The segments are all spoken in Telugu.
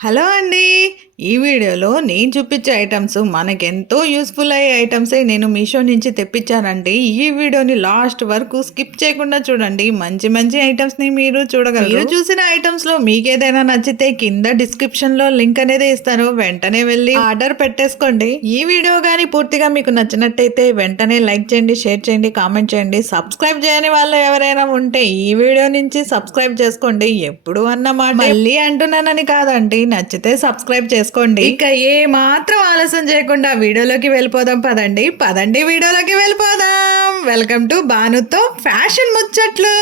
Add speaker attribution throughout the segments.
Speaker 1: హలో అండి. ఈ వీడియోలో నేను చూపించే ఐటమ్స్ మనకెంతో యూస్ఫుల్ అయ్యే ఐటమ్సే నేను మీషో నుంచి తెప్పించానండి. ఈ వీడియోని లాస్ట్ వరకు స్కిప్ చేయకుండా చూడండి. మంచి మంచి ఐటమ్స్ని మీరు చూడగలరు. మీరు చూసిన ఐటమ్స్లో మీకు ఏదైనా నచ్చితే కింద డిస్క్రిప్షన్లో లింక్ అనేది ఇస్తాను. వెంటనే వెళ్ళి ఆర్డర్ పెట్టేసుకోండి. ఈ వీడియో కానీ పూర్తిగా మీకు నచ్చినట్టయితే వెంటనే లైక్ చేయండి షేర్ చేయండి కామెంట్ చేయండి. సబ్స్క్రైబ్ చేయని వాళ్ళు ఎవరైనా ఉంటే ఈ వీడియో నుంచి సబ్స్క్రైబ్ చేసుకోండి. ఎప్పుడు అన్నమాట మళ్ళీ అంటున్నానని కాదండి. నచ్చితే సబ్స్క్రైబ్ చేసుకోండి. ఇక ఏ మాత్రం ఆలస్యం చేయకుండా వీడియోలోకి వెళ్ళిపోదాం పదండి. పదండి వీడియోలోకి వెళ్ళిపోదాం. వెల్కమ్ టు బానుతో ఫ్యాషన్ ముచ్చట్లు.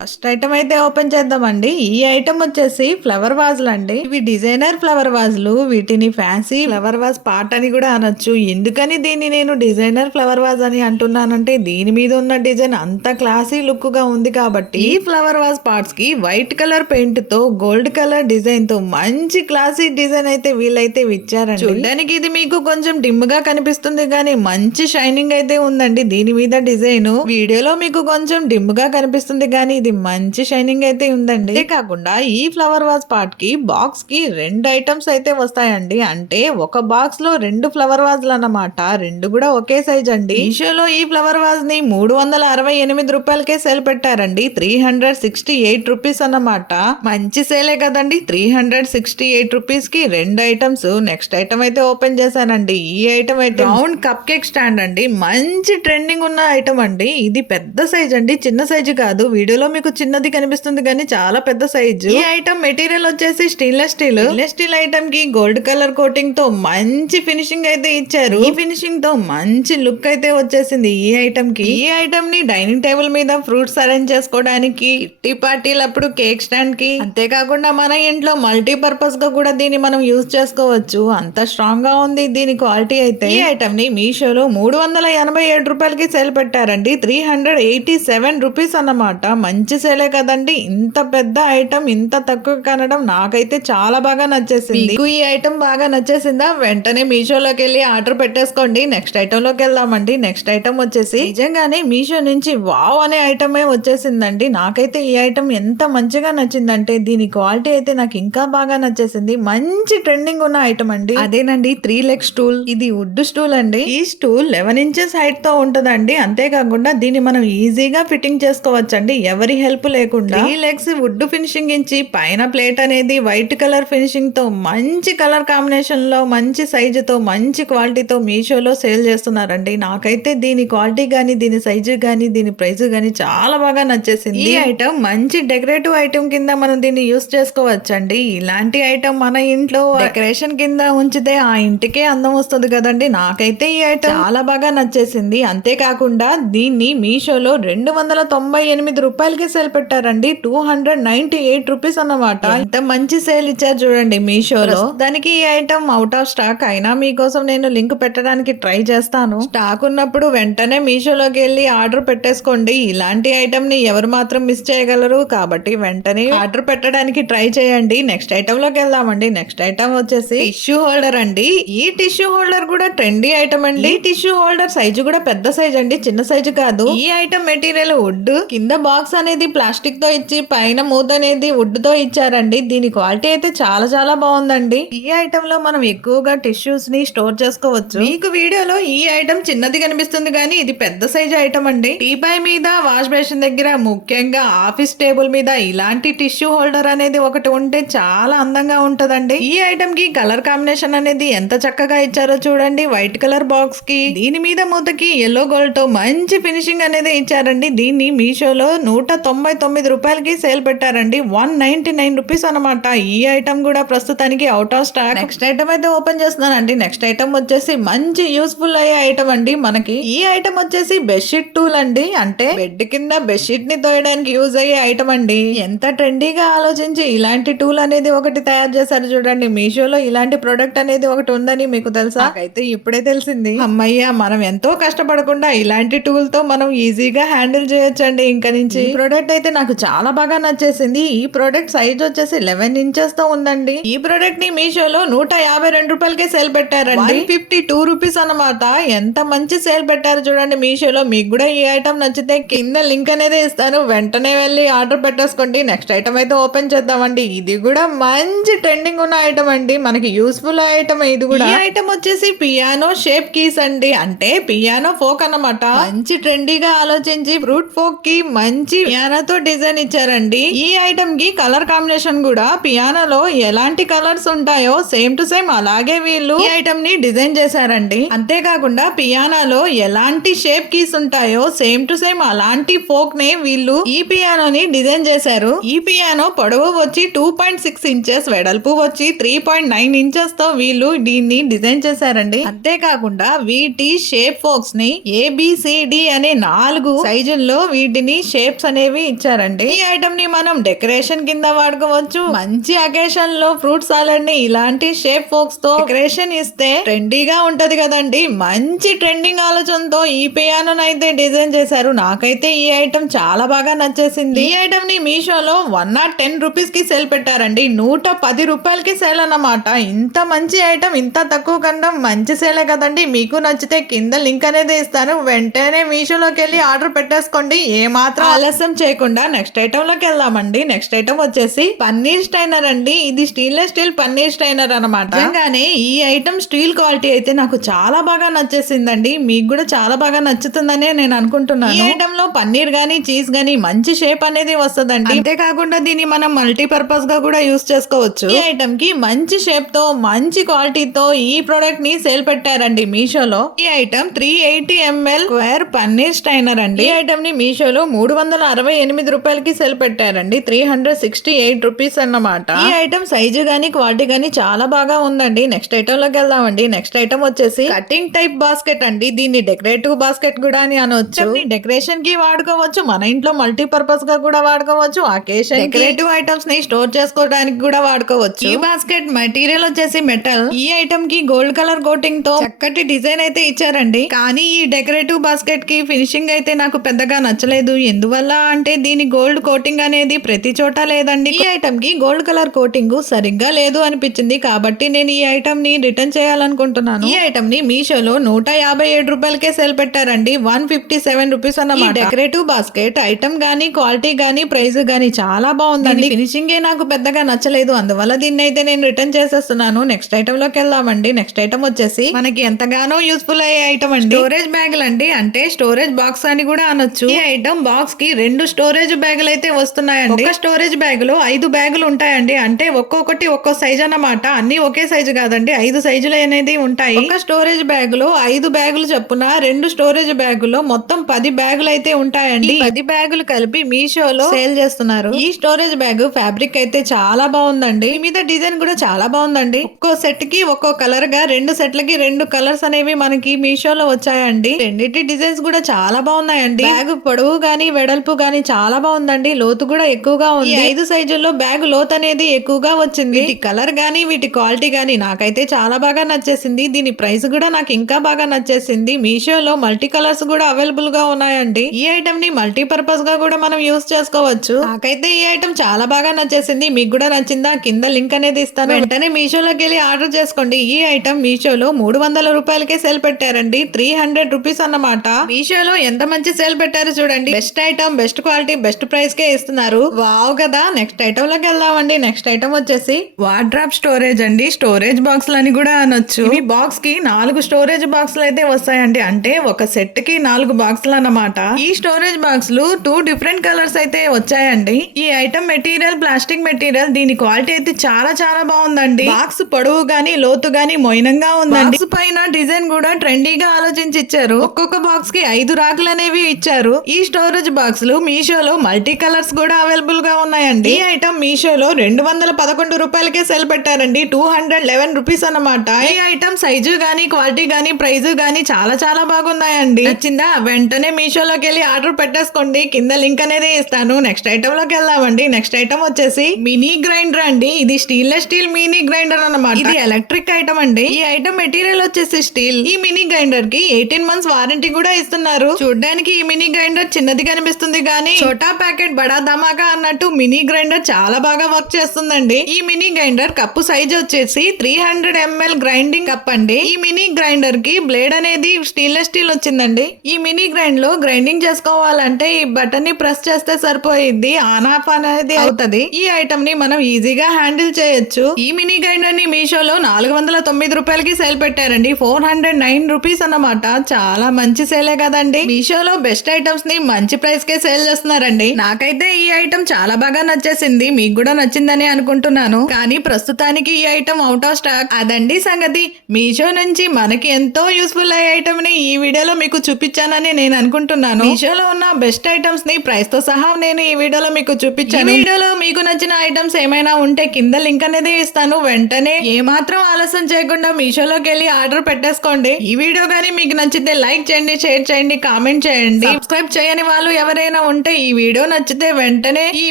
Speaker 1: ఫస్ట్ ఐటమ్ అయితే ఓపెన్ చేద్దామండి. ఈ ఐటమ్ వచ్చేసి ఫ్లవర్ వాజ్లు అండి. ఇవి డిజైనర్ ఫ్లవర్ వాజ్లు వీటిని ఫ్యాన్సీ ఫ్లవర్ వాజ్ పార్ట్ అని కూడా అనొచ్చు. ఎందుకని దీన్ని నేను డిజైనర్ ఫ్లవర్ వాజ్ అని అంటున్నానంటే దీని మీద ఉన్న డిజైన్ అంత క్లాసీ లుక్గా ఉంది కాబట్టి ఈ ఫ్లవర్ వాజ్ పార్ట్స్కి వైట్ కలర్ పెయింట్తో గోల్డ్ కలర్ డిజైన్తో మంచి క్లాసీ డిజైన్ అయితే వీళ్ళైతే ఇచ్చారండి చూడడానికి ఇది మీకు కొంచెం డిమ్గా కనిపిస్తుంది కానీ మంచి షైనింగ్ అయితే ఉందండి దీని మీద డిజైన్. వీడియోలో మీకు కొంచెం డిమ్గా కనిపిస్తుంది కానీ ఇది మంచి షైనింగ్ అయితే ఉందండి. ఇదే కాకుండా ఈ ఫ్లవర్ వాజ్ పార్ట్కి బాక్స్కి రెండు ఐటమ్స్ అయితే వస్తాయండి. అంటే ఒక బాక్స్లో రెండు ఫ్లవర్ వాజ్లు అన్నమాట. రెండు కూడా ఒకే సైజ్ అండి. మీషోలో ఈ ఫ్లవర్ వాజ్ని మూడు వందల అరవై ఎనిమిది రూపాయలకే సేల్ పెట్టారండి. Three hundred sixty eight rupees అన్నమాట. మంచి సేలే కదండి. త్రీ హండ్రెడ్ సిక్స్టీ ఎయిట్ రూపీస్కి రెండు ఐటమ్స్ నెక్స్ట్ ఐటమ్ అయితే ఓపెన్ చేశానండి. ఈ ఐటమ్ అయితే రౌండ్ కప్ కేక్ స్టాండ్ అండి. మంచి ట్రెండింగ్ ఉన్న ఐటమ్ అండి. ఇది పెద్ద సైజ్ అండి. చిన్న సైజు కాదు. వీడియోలో మీకు చిన్నది కనిపిస్తుంది కానీ చాలా పెద్ద సైజు ఈ ఐటమ్ మెటీరియల్ వచ్చేసి స్టెయిన్లెస్ స్టీల్ స్టెయిన్లెస్ స్టీల్ ఐటమ్కి గోల్డ్ కలర్ కోటింగ్తో మంచి ఫినిషింగ్ అయితే ఇచ్చారు. ఈ ఫినిషింగ్తో మంచి లుక్ అయితే వచ్చేసింది ఈ ఐటమ్కి. ఈ ఐటమ్ని డైనింగ్ టేబుల్ మీద ఫ్రూట్స్ అరేంజ్ చేసుకోవడానికి టీ పార్టీలప్పుడు కేక్ స్టాండ్కి. అంతేకాకుండా మన ఇంట్లో మల్టీ పర్పస్ గా కూడా దీన్ని మనం యూజ్ చేసుకోవచ్చు. అంత స్ట్రాంగ్గా ఉంది దీని క్వాలిటీ అయితే. ఈ ఐటమ్ని మీషోలో మూడు వందల ఎనభై ఏడు రూపాయలకి సేల్ పెట్టారండి. Three hundred eighty seven rupees అన్నమాట. మంచి సేలే కదండి. ఇంత పెద్ద ఐటమ్ ఇంత తక్కువ కనడం నాకైతే చాలా బాగా నచ్చేసింది. మీకు ఈ ఐటమ్ బాగా నచ్చేసిందా? వెంటనే మీషోలోకి వెళ్ళి ఆర్డర్ పెట్టేసుకోండి. నెక్స్ట్ ఐటమ్లోకి వెళ్దామండి. నెక్స్ట్ ఐటమ్ వచ్చేసి నిజంగానే మీషో నుంచి వావ్ అనే ఐటమే వచ్చేసిందండి. నాకైతే ఈ ఐటమ్ ఎంత మంచిగా నచ్చిందంటే దీని క్వాలిటీ అయితే నాకు ఇంకా బాగా నచ్చేసింది మంచి ట్రెండింగ్ ఉన్న ఐటమ్ అండి. అదేనండి త్రీ లెగ్ స్టూల్ ఇది వుడ్ స్టూల్ అండి. ఈ స్టూల్ లెవెన్ ఇంచెస్ హైట్తో ఉంటదండి. అంతేకాకుండా దీన్ని మనం ఈజీగా ఫిట్టింగ్ చేసుకోవచ్చండి. ఎవరి హెల్ప్ లేకుండా. త్రీ లెగ్స్ వుడ్ ఫినిషింగ్ ఇచ్చి పైన ప్లేట్ అనేది వైట్ కలర్ ఫినిషింగ్తో మంచి కలర్ కాంబినేషన్లో మంచి సైజు తో మంచి క్వాలిటీతో మీషోలో సేల్ చేస్తున్నారండి. నాకైతే దీని క్వాలిటీ గానీ దీని సైజు గానీ దీని ప్రైస్ గానీ చాలా బాగా నచ్చేసింది. ఈ ఐటమ్ మంచి డెకరేటివ్ ఐటమ్ కింద మనం దీన్ని యూస్ చేసుకోవచ్చండి. ఇలాంటి ఐటమ్ మన ఇంట్లో డెకరేషన్ కింద ఉంచితే ఆ ఇంటికే అందం వస్తుంది కదండి. నాకైతే ఈ ఐటమ్ చాలా బాగా నచ్చేసింది. అంతేకాకుండా దీన్ని మీషోలో రెండు వందల తొంభై ఎనిమిది రూపాయలకి సేల్ పెట్టారండి. Two hundred ninety eight rupees అన్నమాట. ఎంత మంచి సేల్ ఇచ్చారు చూడండి మీషోలో. దానికి ఈ ఐటమ్ అవుట్ ఆఫ్ స్టాక్ అయినా మీకోసం నేను లింక్ పెట్టడానికి ట్రై చేస్తాను. స్టాక్ ఉన్నప్పుడు వెంటనే మీషోలోకి వెళ్ళి ఆర్డర్ పెట్టేసుకోండి. ఇలాంటి ఐటమ్ని ఎవరు మాత్రం మిస్ చేయగలరు. కాబట్టి వెంటనే ఆర్డర్ పెట్టడానికి ట్రై చేయండి. నెక్స్ట్ ఐటమ్ లోకి వెళ్దామండి. నెక్స్ట్ ఐటమ్ వచ్చేసి టిష్యూ హోల్డర్ అండి. ఈ టిష్యూ హోల్డర్ కూడా ట్రెండీ ఐటమ్ అండి. ఈ టిష్యూ హోల్డర్ సైజు కూడా పెద్ద సైజ్ అండి. చిన్న సైజు కాదు. ఈ ఐటమ్ మెటీరియల్ వుడ్ కింద బాక్స్ అనేది ప్లాస్టిక్తో ఇచ్చి పైన మూత అనేది వుడ్తో ఇచ్చారండి. దీని క్వాలిటీ అయితే చాలా చాలా బాగుందండి ఈ ఐటమ్లో మనం ఎక్కువగా టిష్యూస్ని స్టోర్ చేసుకోవచ్చు. మీకు వీడియోలో ఈ ఐటమ్ చిన్నది కనిపిస్తుంది కానీ ఇది పెద్ద సైజ్ ఐటమ్ అండి. టీపాయ్ మీద వాష్ బేసిన్ దగ్గర ముఖ్యంగా ఆఫీస్ టేబుల్ మీద ఇలాంటి టిష్యూ హోల్డర్ అనేది ఒకటి ఉంటే చాలా అందంగా ఉంటదండి. ఈ ఐటమ్కి కలర్ కాంబినేషన్ అనేది ఎంత చక్కగా ఇచ్చారో చూడండి. వైట్ కలర్ బాక్స్కి దీని మీద మూతకి ఎల్లో గోల్డ్తో మంచి ఫినిషింగ్ అనేది ఇచ్చారండి. దీన్ని మీషోలో నూట తొంభై తొమ్మిది రూపాయలకి సేల్ పెట్టారండి. వన్ నైన్టీ నైన్ రూపీస్ అనమాట ఈ ఐటమ్ కూడా ప్రస్తుతానికి out of stock next item అయితే ఓపెన్ చేస్తున్నానండి. నెక్స్ట్ ఐటమ్ వచ్చేసి మంచి యూస్ఫుల్ అయ్యే ఐటమ్ అండి మనకి. ఈ ఐటమ్ వచ్చేసి బెడ్షీట్ టూల్ అండి. అంటే బెడ్ కింద బెడ్షీట్ని తోయడానికి యూజ్ అయ్యే ఐటమ్ అండి. ఎంత ట్రెండీగా ఆలోచించి ఇలాంటి టూల్ అనేది ఒకటి తయారు చేశారు చూడండి. మీషోలో ఇలాంటి ప్రొడక్ట్ అనేది ఒకటి ఉందని మీకు తెలుసా? అయితే ఇప్పుడే తెలిసింది. అమ్మయ్య మనం ఎంతో కష్టపడకుండా ఇలాంటి టూల్తో మనం ఈజీగా హ్యాండిల్ చేయొచ్చండి ఇంకా నుంచి. ఈ ప్రోడక్ట్ అయితే నాకు చాలా బాగా నచ్చేసింది. ఈ ప్రోడక్ట్ సైజ్ వచ్చేసి లెవెన్ ఇంచెస్తో ఉందండి. ఈ ప్రోడక్ట్ని మీషోలో నూట యాభై రెండు రూపాయలకే సేల్ పెట్టారండి. ఫిఫ్టీ టూ రూపీస్ అన్నమాట. ఎంత మంచి సేల్ పెట్టారు చూడండి. మీషోలో మీకు కూడా ఈ ఐటమ్ నచ్చితే కింద లింక్ అనేది ఇస్తాను. వెంటనే వెళ్ళి ఆర్డర్ పెట్టేసుకోండి. నెక్స్ట్ ఐటమ్ అయితే ఓపెన్ చేద్దామండి. ఇది కూడా మంచి ట్రెండింగ్ ఉన్న ఐటమ్ అండి. మనకి యూస్ఫుల్ ఐటమ్ ఇది కూడా. ఈ ఐటమ్ వచ్చేసి పియానో షేప్ కీస్ అండి. అంటే పియానో ఫోక్ అన్నమాట. మంచి ట్రెండీగా ఆలోచించి ఫ్రూట్ ఫోక్కి మంచి పియానోతో డిజైన్ ఇచ్చారండి. ఈ ఐటమ్కి కలర్ కాంబినేషన్ కూడా పియానోలో ఎలాంటి కలర్స్ ఉంటాయో సేమ్ టు సేమ్ అలాగే వీళ్ళు ఈ ఐటమ్ని డిజైన్ చేశారండి. అంతేకాకుండా పియానోలో ఎలాంటి షేప్ కీస్ ఉంటాయో సేమ్ టు సేమ్ అలాంటి ఫోక్ నే వీళ్ళు ఈ పియానోని డిజైన్ చేశారు. ఈ పియానో పొడవు వచ్చి టూ పాయింట్ సిక్స్ ఇంచెస్ వెడల్పు వచ్చి త్రీ పాయింట్ నైన్ ఇంచెస్తో వీళ్ళు దీన్ని డిజైన్ చేశారండి. అంతేకాకుండా వీటి షేప్ ఫోక్స్ని ఏబిసిడి అనే నాలుగు సైజుల్లో వీటిని షేప్స్ అనేవి ఇచ్చారండి. ఈ ఐటమ్ని మనం డెకరేషన్ కింద వాడుకోవచ్చు. మంచి అకేషన్లో ఫ్రూట్ సాలడ్ని ఇలాంటి షేప్ ఫోక్స్తో డెకరేషన్ ఇస్తే ట్రెండీగా ఉంటది కదండి. మంచి ట్రెండింగ్ ఆలోచనతో ఈ పియానో అయితే డిజైన్ చేశారు. నాకైతే ఈ ఐటమ్ చాలా బాగా నచ్చేసింది. ఈ ఐటమ్ని మీషోలో వన్ నాట్ టెన్ రూపీస్కి సేల్ పెట్టారండి. నూట పది రూపాయలకి సేల్ అన్నమాట. ఇంత మంచి ఐటమ్ ఇంత తక్కువ కన్నా మంచి సేలే కదండి. మీకు నచ్చితే కింద లింక్ అనేది ఇస్తాను. వెంటనే మీషోలోకి వెళ్ళి ఆర్డర్ పెట్టేసుకోండి. ఏ మాత్రం ఆలస్యం చేయకుండా నెక్స్ట్ ఐటమ్లోకి వెళ్దామండి. నెక్స్ట్ ఐటమ్ వచ్చేసి పన్నీర్ స్టైనర్ అండి. ఇది స్టెయిన్లెస్ స్టీల్ పన్నీర్ స్టైనర్ అనమాట నిజంగానే ఈ ఐటమ్ స్టీల్ క్వాలిటీ అయితే నాకు చాలా బాగా నచ్చేసిందండి. మీకు కూడా చాలా బాగా నచ్చుతుందనే నేను అనుకుంటున్నాను. ఈ ఐటమ్లో పన్నీర్ గానీ చీజ్ గానీ మంచి షేప్ అనేది వస్తుందండి. అంతేకాకుండా దీన్ని మనం మల్టీపర్పస్గా కూడా యూస్ చేసుకోవచ్చు. ఈ ఐటమ్కి మంచి షేప్తో మంచి క్వాలిటీతో ఈ ప్రోడక్ట్ని సేల్ పెట్టారండి మీషోలో. ఈ item three eighty ML square paneer strainer అండి. ఈ ఐటమ్ని మీషోలో మూడు వందల అరవై ఎనిమిది రూపాయలకి సేల్ పెట్టారండి. Three hundred sixty eight rupees అన్నమాట. ఈ ఐటమ్ సైజు గానీ క్వాలిటీ గానీ చాలా బాగా ఉందండి. నెక్స్ట్ ఐటమ్లోకి వెళ్దామండి. నెక్స్ట్ ఐటమ్ వచ్చేసి కటింగ్ టైప్ బాస్కెట్ అండి. దీన్ని డెకరేటివ్ బాస్కెట్ కూడా అని అనొచ్చు. డెకరేషన్కి వాడుకోవచ్చు. మన ఇంట్లో మల్టీపర్పస్గా కూడా వాడుకోవచ్చు. అకేషన్ డెకరేటివ్ ఐటమ్స్ని స్టోర్ చేసుకోవడానికి కూడా వాడుకోవచ్చు. ఈ బాస్కెట్ మెటీరియల్ వచ్చేసి మెటల్ ఈ ఐటమ్కి గోల్డ్ కలర్ కోటింగ్తో చక్కటి డిజైన్ అయితే ఇచ్చారండి. కానీ ఈ డెకరేటివ్ బాస్కెట్కి ఫినిషింగ్ అయితే నాకు పెద్దగా నచ్చలేదు. ఎందువల్ల అంటే దీని గోల్డ్ కోటింగ్ అనేది ప్రతి చోట లేదండి. ఈ ఐటమ్కి గోల్డ్ కలర్ కోటింగ్ సరిగ్గా లేదు అనిపించింది. కాబట్టి నేను ఈ ఐటమ్ని రిటర్న్ చేయాలనుకుంటున్నాను. ఈ ఐటమ్ని మీషోలో నూట యాభై ఏడు రూపాయలకే సేల్ పెట్టారండి. వన్ ఫిఫ్టీ సెవెన్ రూపీస్ అన్నమాట. డెకరేటివ్ బాస్కెట్ ఐటమ్ గానీ క్వాలిటీ గానీ ప్రైస్ గానీ చాలా బాగుందండి. ఫినిషింగ్ నాకు పెద్దగా నచ్చలేదు అందువల్ల దీన్ని అయితే నేను రిటర్న్ చేసేస్తున్నాను. నెక్స్ట్ ఐటమ్లోకి వెళ్దామండి. నెక్స్ట్ ఐటమ్ వచ్చేసి మనకి ఎంతగానో యూస్ఫుల్ అయ్యే ఐటమ్ అండి. స్టోరేజ్ బ్యాగులు అండి. అంటే స్టోరేజ్ బాక్స్ అని కూడా అనొచ్చు. ఈ ఐటమ్ బాక్స్కి రెండు స్టోరేజ్ బ్యాగులు అయితే వస్తున్నాయండి. ఒక స్టోరేజ్ బ్యాగులో ఐదు బ్యాగులు ఉంటాయండి. అంటే ఒక్కొక్కటి ఒక్కో సైజ్ అన్నమాట. అన్ని ఒకే సైజు కాదండి. ఐదు సైజులు అనేది ఉంటాయి. ఒక స్టోరేజ్ బ్యాగులో ఐదు బ్యాగులు చొప్పున రెండు స్టోరేజ్ బ్యాగులో మొత్తం పది బ్యాగులు అయితే ఉంటాయండి. పది బ్యాగులు కలిపి మీషోలో సేల్ చేస్తున్నారు. ఈ స్టోరేజ్ బ్యాగ్ ఫ్యాబ్రిక్ అయితే చాలా బాగుందండి. మీద డిజైన్ కూడా చాలా బాగుందండి. ఒక్కో సెట్కి ఒక్కో కలర్గా రెండు సెట్లకి రెండు కలర్స్ అనేవి మనకి మీషోలో వచ్చాయండి. రెండింటి డిజైన్స్ కూడా చాలా బాగున్నాయండి. బ్యాగ్ పొడవు గానీ వెడల్పు గానీ చాలా బాగుందండి. లోతు కూడా ఎక్కువగా ఉంది. ఐదు సైజుల్లో బ్యాగ్ లోత్ అనేది ఎక్కువగా వచ్చింది. వీటి కలర్ గానీ వీటి క్వాలిటీ గానీ నాకైతే చాలా బాగా నచ్చేసింది. దీని ప్రైస్ కూడా నాకు ఇంకా బాగా నచ్చేసింది. మీషోలో మల్టీ కలర్స్ కూడా అవైలబుల్గా ఉన్నాయండి. ఈ ఐటమ్ని మల్టీపర్పస్గా కూడా మనం యూస్ చేసుకోవచ్చు. నాకైతే ఈ ఐటమ్ చాలా బాగా నచ్చేసింది. మీకు కూడా నచ్చిందా? కింద లింక్ అనేది ఇస్తాను. వెంటనే మీషోలోకి వెళ్ళి ఆర్డర్ చేసుకోండి. ఈ ఐటమ్ మీషోలో మూడు వందల రూపాయలకే సేల్ పెట్టారండి. త్రీ హండ్రెడ్ రూపీస్ అన్నమాట. మీషోలో ఎంత మంచి సేల్ పెట్టారు చూడండి. Best item best quality best price కే ఇస్తున్నారు. వావ్ కదా! నెక్స్ట్ ఐటమ్లోకి వెళ్దామండి. నెక్స్ట్ ఐటమ్ వచ్చేసి వార్డ్రాప్ స్టోరేజ్ అండి. స్టోరేజ్ బాక్స్ అని కూడా అనొచ్చు. ఈ బాక్స్కి నాలుగు స్టోరేజ్ బాక్సులు అయితే వస్తాయండి. అంటే ఒక సెట్కి నాలుగు బాక్సులు అన్నమాట. ఈ స్టోరేజ్ బాక్స్లు టూ డిఫరెంట్ కలర్స్ అయితే వచ్చాయండి. ఈ ఐటమ్ మెటీరియల్ ప్లాస్టిక్ మెటీరియల్ దీని క్వాలిటీ అయితే చాలా చాలా బాగుందండి. బాక్స్ పొడవు గానీ లోతు గానీ మొయినంగా ఉందండి. బాక్స్ పైన డిజైన్ కూడా ట్రెండీగా ఆలోచించి ఇచ్చారు ఒక్కొక్క బాక్స్కి ఐదు రాకులు అనేవి ఇచ్చారు. ఈ స్టోరేజ్ బాక్సులు మీషోలో మల్టీ కలర్స్ కూడా అవైలబుల్గా ఉన్నాయండి. ఈ ఐటమ్ మీషోలో రెండు వందల పదకొండు రూపాయలకే సెల్ పెట్టారండి. టూ హండ్రెడ్ లెవెన్ రూపీస్ అన్నమాట. ఈ ఐటమ్ సైజు గానీ క్వాలిటీ గానీ ప్రైస్ గానీ చాలా చాలా బాగున్నాయండి. నచ్చిందా? వెంటనే మీషోలోకి వెళ్ళి ఆర్డర్ పెట్టేసుకోండి. కింద లింక్ అనేది ఇస్తాను. నెక్స్ట్ ఐటమ్లోకి వెళ్దామండి. నెక్స్ట్ ఐటమ్ వచ్చేసి మినీ గ్రైండర్ అండి. ఇది స్టీల్ స్టీల్ మినీ గ్రైండర్ అన్నమాట. ఇది ఎలక్ట్రిక్ ఐటమ్ అండి. ఈ ఐటమ్ మెటీరియల్ వచ్చేసి స్టీల్ ఈ మినీ గ్రైండర్కి ఎయిటీన్ మంత్స్ వారంటీ కూడా ఇస్తున్నారు. చూడడానికి ఈ మినీ గ్రైండర్ చిన్నది కనిపిస్తుంది కానీ చోటా ప్యాకెట్ బడా ధమాకా అన్నట్టు మినీ గ్రైండర్ చాలా బాగా వర్క్ చేస్తుందండి. ఈ మినీ గ్రైండర్ కప్పు సైజ్ వచ్చేసి three hundred ML grinding cup అండి. ఈ మినీ గ్రైండర్కి బ్లేడ్ అనేది స్టెయిన్లెస్ స్టీల్ వచ్చిందండి. ఈ మినీ గ్రైండ్లో గ్రైండింగ్ చేసుకోవాలంటే ఈ బటన్ని ప్రెస్ చేస్తే సరిపోయిద్ది ఆన్ ఆఫ్ అనేది అవుతది. ఈ ఐటమ్ని మనం ఈజీగా హ్యాండిల్ చేయొచ్చు. ఈ మినీ గ్రైండర్ని మీషోలో నాలుగు వందల తొమ్మిది రూపాయలకి సేల్ పెట్టారండి. ఫోర్ హండ్రెడ్ నైన్ రూపీస్ అన్నమాట. చాలా మంచి సేలే కదండి. మీషోలో బెస్ట్ ఐటమ్స్ని మంచి ప్రైస్ కే సేల్ చేస్తున్నారండి. నాకైతే ఈ ఐటమ్ చాలా బాగా నచ్చేసింది. మీకు కూడా నచ్చిందని అనుకుంటున్నాను. కానీ ప్రస్తుతానికి ఈ ఐటమ్ అవుట్ ఆఫ్ స్టాక్ అదండి సంగతి. మీషో నుంచి మనకి ఎంతో యూస్ఫుల్ అయ్యే ఐటమ్ని ఈ వీడియోలో మీకు చూపించానని నేను అనుకుంటున్నాను. మీషోలో ఉన్న బెస్ట్ ఐటమ్స్ని ప్రైస్తో సహా నేను ఈ వీడియోలో మీకు చూపించాను. వీడియోలో మీకు నచ్చిన ఐటమ్స్ ఏమైనా ఉంటే కింద లింక్ అనేది ఇస్తాను. వెంటనే ఏ మాత్రం ఆలస్యం చేయకుండా మీషోలోకి వెళ్ళి ఆర్డర్ పెట్టేసుకోండి. ఈ వీడియో కానీ మీకు నచ్చితే లైక్ చేయండి షేర్ చేయండి కామెంట్ చేయండి. సబ్స్క్రైబ్ చేయని వాళ్ళు ఎవరైనా ఉంటే ఈ వీడియో నచ్చితే వెంటనే ఈ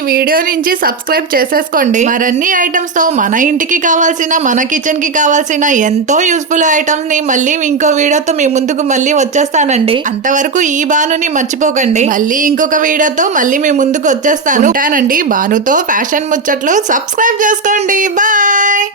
Speaker 1: వీడియో నుంచి సబ్స్క్రైబ్ చేసేసుకోండి. మరన్ని ఐటమ్స్తో మన ఇంటికి కావాల్సిన మన కిచెన్కి కావాల్సిన ఎంతో యూస్ఫుల్ ఐటమ్స్ని మళ్ళీ ఇంకో వీడియోతో మీ ముందుకు మళ్ళీ వచ్చేస్తానండి. అంతవరకు ఈ బానుని మర్చిపోకండి. మళ్ళీ ఇంకొక వీడియోతో మళ్ళీ మీ ముందుకు వచ్చేస్తాను. ఉంటానండి. బానుతో ఫ్యాషన్ ముచ్చట్లు. సబ్స్క్రైబ్ చేసుకోండి బాయ్